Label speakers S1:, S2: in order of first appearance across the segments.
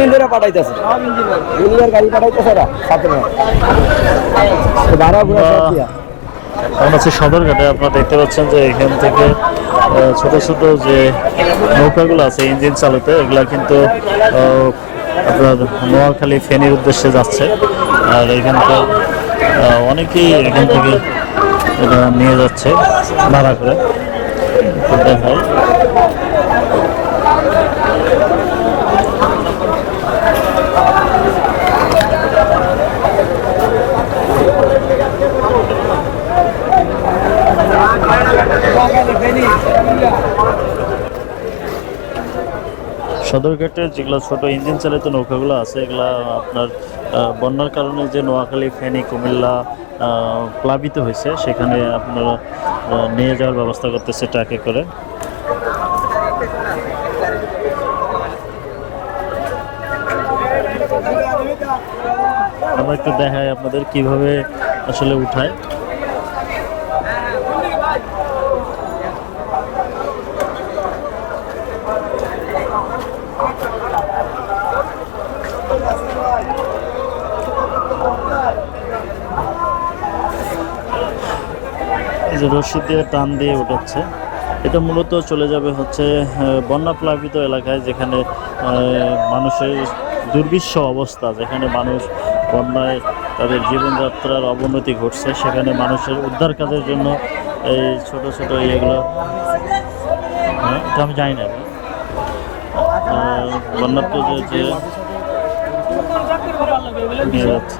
S1: দিন ধরে পাঠাইতেছে। গাড়ি পাঠাইতেছে ওরা, সাথে
S2: সদরঘাটে, আপনারা দেখতে পাচ্ছেন যে এখান থেকে ছোট ছোট যে নৌকাগুলো আছে ইঞ্জিন চালিত, এগুলা কিন্তু আপনার নোয়াখালী ফেনীর উদ্দেশ্যে যাচ্ছে। আর এখানকার অনেকেই এখান থেকে নিয়ে যাচ্ছে, ভাড়া করে। একটু সদরঘাটের যেগুলো ছোট ইঞ্জিন চালিত নৌকাগুলো আছে, এগুলা আপনার বন্যার কারণে যে নোয়াখালী, ফেনী, কুমিল্লা প্লাবিত হয়েছে, সেখানে আপনারা নিয়ে যাওয়ার ব্যবস্থা করতেছে ট্রাকে করে। আমরা একটু দেখাই আপনাদের কীভাবে আসলে উঠায়। যে রশি দিয়ে টান দিয়ে উঠাচ্ছে এটা মূলত চলে যাবে হচ্ছে আহ, বন্যা প্লাবিত এলাকায় যেখানে মানুষের দুর্বিশ্ব অবস্থা যেখানে মানুষ বন্যায় তাদের জীবনযাত্রার অবনতি ঘটছে সেখানে মানুষের উদ্ধার কাজের জন্য এই ছোট ছোট ইয়েগুলো হ্যাঁ এটা আমি জানি না যে যে নিয়ে যাচ্ছে।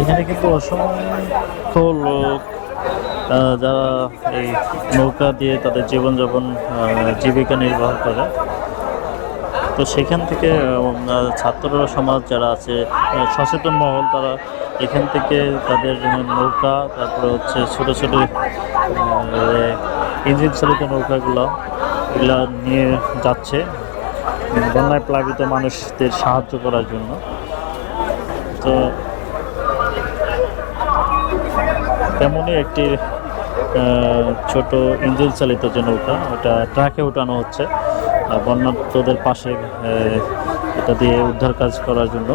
S2: এখানে কিন্তু অসংখ্য লোক যারা এই নৌকা দিয়ে তাদের জীবনযাপন জীবিকা নির্বাহ করে। তো সেখান থেকে ছাত্ররা সমাজ যারা আছে সচেতন মহল, তারা এখান থেকে তাদের নৌকা, তারপরে হচ্ছে ছোট ছোট ইঞ্জিন চালিত নৌকাগুলো এগুলা নিয়ে যাচ্ছে, বন্যায় প্লাবিত মানুষদের সাহায্য করার জন্য। তো তেমনই একটি ছোট ইঞ্জিন চালিত যে নৌকা, ওটা ট্রাকে উঠানো হচ্ছে। বন্যার্থদের পাশে এটা দিয়ে উদ্ধার কাজ করার জন্য।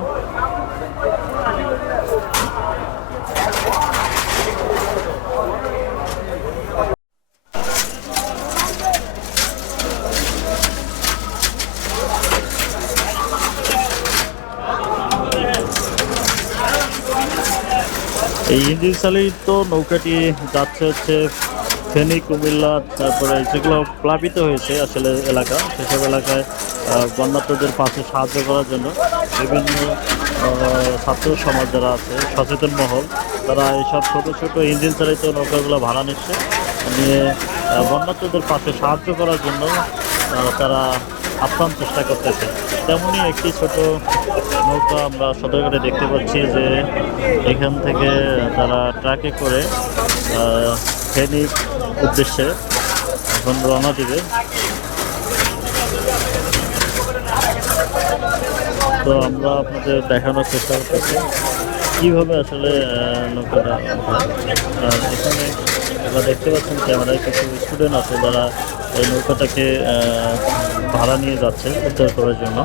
S2: এই ইঞ্জিন চালিত নৌকাটি যাচ্ছে হচ্ছে ফেনী, কুমিল্লা, তারপরে যেগুলো প্লাবিত হয়েছে আসলে এলাকা, সেসব এলাকায় বন্যার্থদের পাশে সাহায্য করার জন্য বিভিন্ন ছাত্র সমাজ যারা আছে, সচেতন মহল, তারা এইসব ছোটো ছোটো ইঞ্জিন চালিত নৌকাগুলো ভাড়া নিচ্ছে। নিয়ে বন্যার্থদের পাশে সাহায্য করার জন্য তারা আপ্রাণ চেষ্টা করতেছে। তেমনই একটি ছোট নৌকা আমরা সদরঘাটে দেখতে পাচ্ছি যে এখান থেকে তারা ট্রাকে করে আহ, উদ্দেশ্যে এখন রওনা দিবে। তো আমরা আপনাদের দেখানোর চেষ্টা করতেছি কীভাবে আসলে নৌকাটা এখানে আমরা দেখতে পাচ্ছেন ক্যামেরায় কিছু স্টুডেন্ট আছে যারা এই নৌকাটাকে ভাড়া নিয়ে যাচ্ছে উদ্ধার করার জন্য।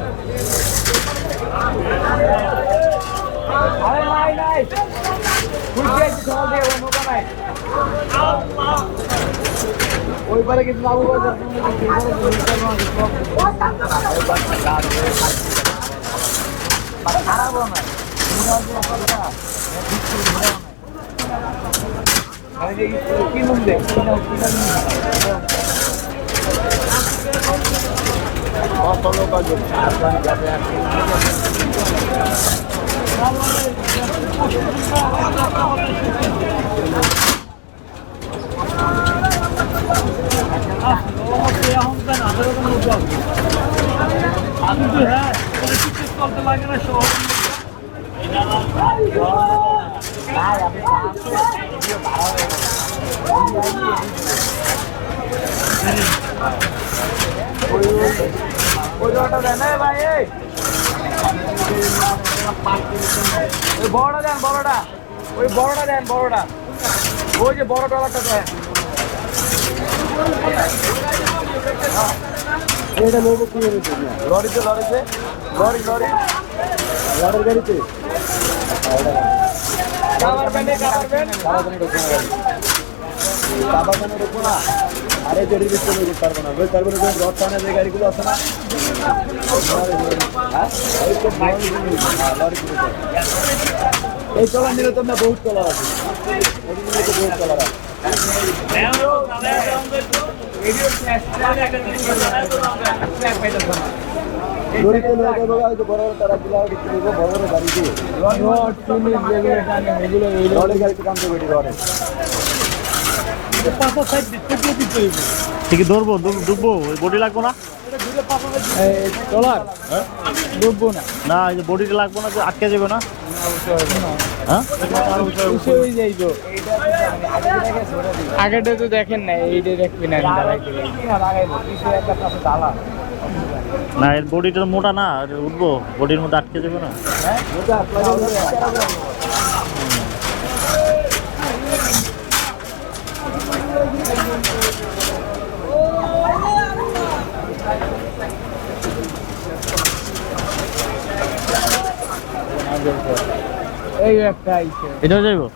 S1: কি দেয় না ভাই এই ওই বড়টা দেন বড়টা। ওই বড়টা দেন বড়টা। ওই যে বড় টলারটা দেন। এটা কি লরিতে লরিতে। Lorry lorry. লরির গাড়িতে? কাবার ব্যান্ডে কাবার ব্যান্ড কাবার ব্যান্ডে ঢুকবো না কাবার ব্যান্ডে ঢুকবো না। আরে জড়ির ভিতরে ঢুকতে পারব না। বুঝতে পারব না রথ টানে যে গাড়িগুলো আছে না? হ্যাঁ? এই চলার নিলে তো বহুত চলার আছে। বহুত চলার আছে যাব বড় বড় তারা গুলো বড় বড় গাড়ি দিয়ে। রড টুনি এগুলো গাড়িতে কাম করবে রডে।
S2: ঠিক ধরবো ডুব- ডুববো ওই বডি লাগবো না?
S1: ডলার
S2: হ্যাঁ
S1: ডুববো না
S2: না এই যে বডিটা লাগবো না যে আটকে যাবে না? হ্যাঁ?
S1: হয়ে আগেটা তো দেখেন না এইটা দেখবি না
S2: এর বডিটা মোটা না উঠবো বডির মধ্যে আটকে যাবে না।
S1: এই একটা আইছে।
S2: এটাও যাইবো?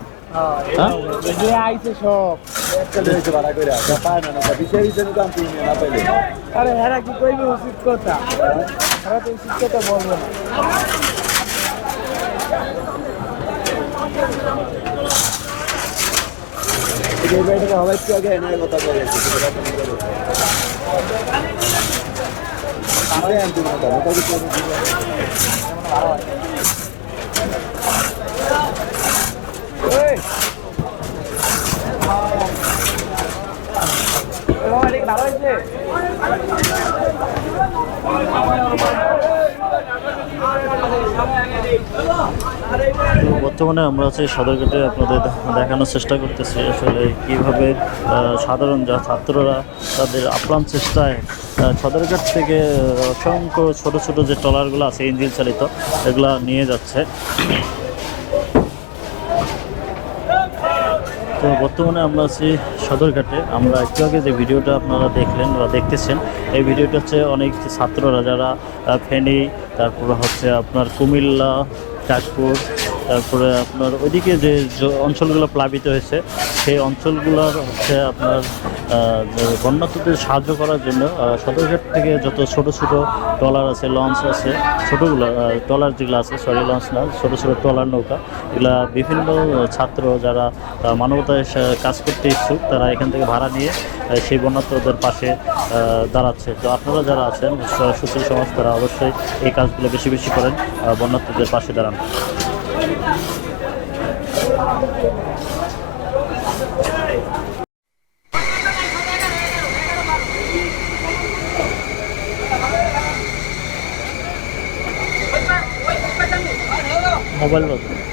S2: হ্যাঁ?
S1: এই যে আইছে সব।
S3: একটা লয়েছে ভাড়া করে যা পায় না না বিশে বিশে দাম তুমি না পাইলে?
S1: আরে হেরা কি কইবে উচিত কথা? হেরা তো উচিত কথা বলব না।
S3: এই একটু আগে কথা বলে আনতে দাও কথা কি
S1: ওই তোমার এটা ভালো হয়েছে
S2: তো বর্তমানে আমরা আছি সদরঘাটে। আপনাদের দেখানোর চেষ্টা করতেছি আসলে কীভাবে সাধারণ যা ছাত্ররা তাদের আপ্রাণ চেষ্টায় সদরঘাট থেকে অসংখ্য ছোট ছোট যে ট্রলারগুলো আছে, ইঞ্জিন চালিত, এগুলা নিয়ে যাচ্ছে। তো বর্তমানে আমরা আছি সদরঘাটে। আমরা একটু আগে যে ভিডিওটা আপনারা দেখলেন বা দেখতেছেন, এই ভিডিওটা হচ্ছে অনেক ছাত্ররা যারা ফেনী, তারপর হচ্ছে আপনার কুমিল্লা চাঁদপুর তারপরে আপনার ওইদিকে যে অঞ্চলগুলো প্লাবিত হয়েছে, সেই অঞ্চলগুলোর হচ্ছে আপনার বন্যার্থদের সাহায্য করার জন্য সদরঘাট থেকে যত ছোট ছোট ট্রলার আছে, লঞ্চ আছে, ছোটোগুলো ট্রলার যেগুলো আছে সরি লঞ্চ না, ছোট ছোট ট্রলার নৌকা, এগুলা বিভিন্ন ছাত্র যারা মানবতায় কাজ করতে ইচ্ছুক, তারা এখান থেকে ভাড়া নিয়ে সেই বন্যার্থদের পাশে দাঁড়াচ্ছে। তো আপনারা যারা আছেন সুশীল সমাজ তারা অবশ্যই এই কাজগুলো বেশি বেশি করেন আহ, বন্যার্থদের পাশে দাঁড়ান। মোবাইল বাজার